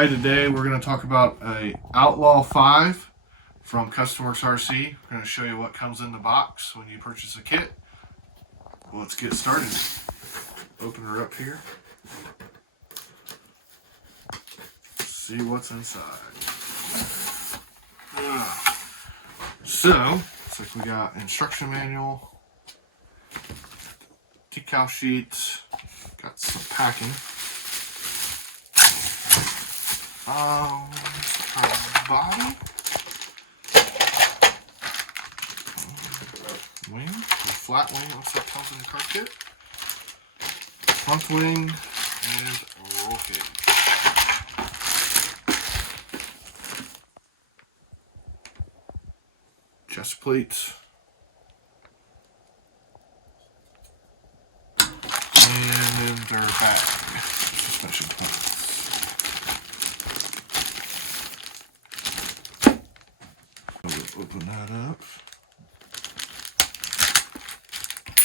Alright, today we're going to talk about a Outlaw 5 from Custom Works RC. We're going to show you what comes in the box when you purchase a kit. Let's get started. Open her up here. See what's inside. So, looks like we got instruction manual, decal sheets, got some packing. Body, wing, the flat wing looks like comes in the car kit, front wing, and roll cage. Chest plates, and then their bag, suspension points. We'll open that up.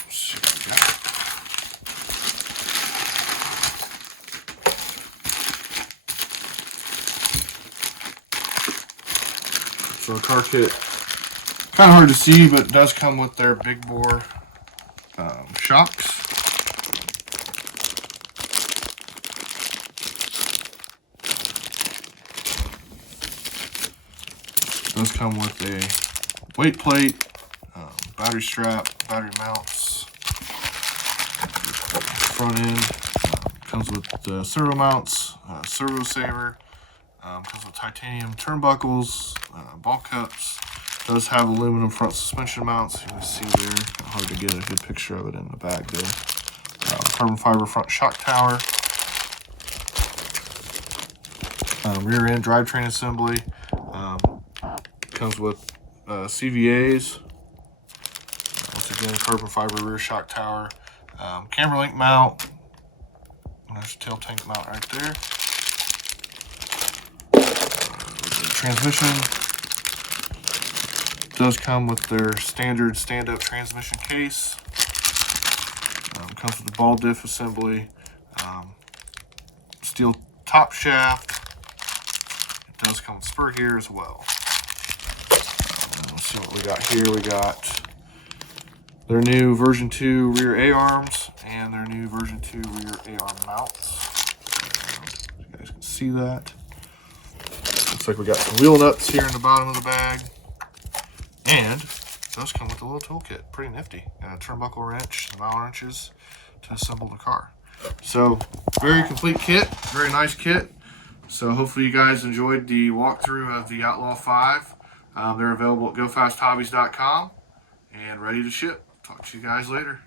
Let's see what we got. So a car kit, kind of hard to see, but it does come with their big bore shocks. It does come with a weight plate, battery strap, battery mounts. Front end comes with the servo mounts, servo saver. Comes with titanium turnbuckles, ball cups. Does have aluminum front suspension mounts. You can see there. Hard to get a good picture of it in the bag there. Carbon fiber front shock tower. Rear end drivetrain assembly. Comes with CVAs. Once again, carbon fiber rear shock tower. Camber link mount. There's a tail tank mount right there. Transmission does come with their standard stand-up transmission case. Comes with the ball diff assembly, steel top shaft. It does come with spur gear as well. Let's see what we got here. We got their new version 2 rear A-arms and their new version 2 rear A-arm mounts. You guys can see that. Looks like we got some wheel nuts here in the bottom of the bag. And it does come with a little toolkit. Pretty nifty. And a turnbuckle wrench, some Allen wrenches to assemble the car. So, very complete kit. Very nice kit. So, hopefully you guys enjoyed the walkthrough of the Outlaw 5. They're available at gofasthobbies.com and ready to ship. Talk to you guys later.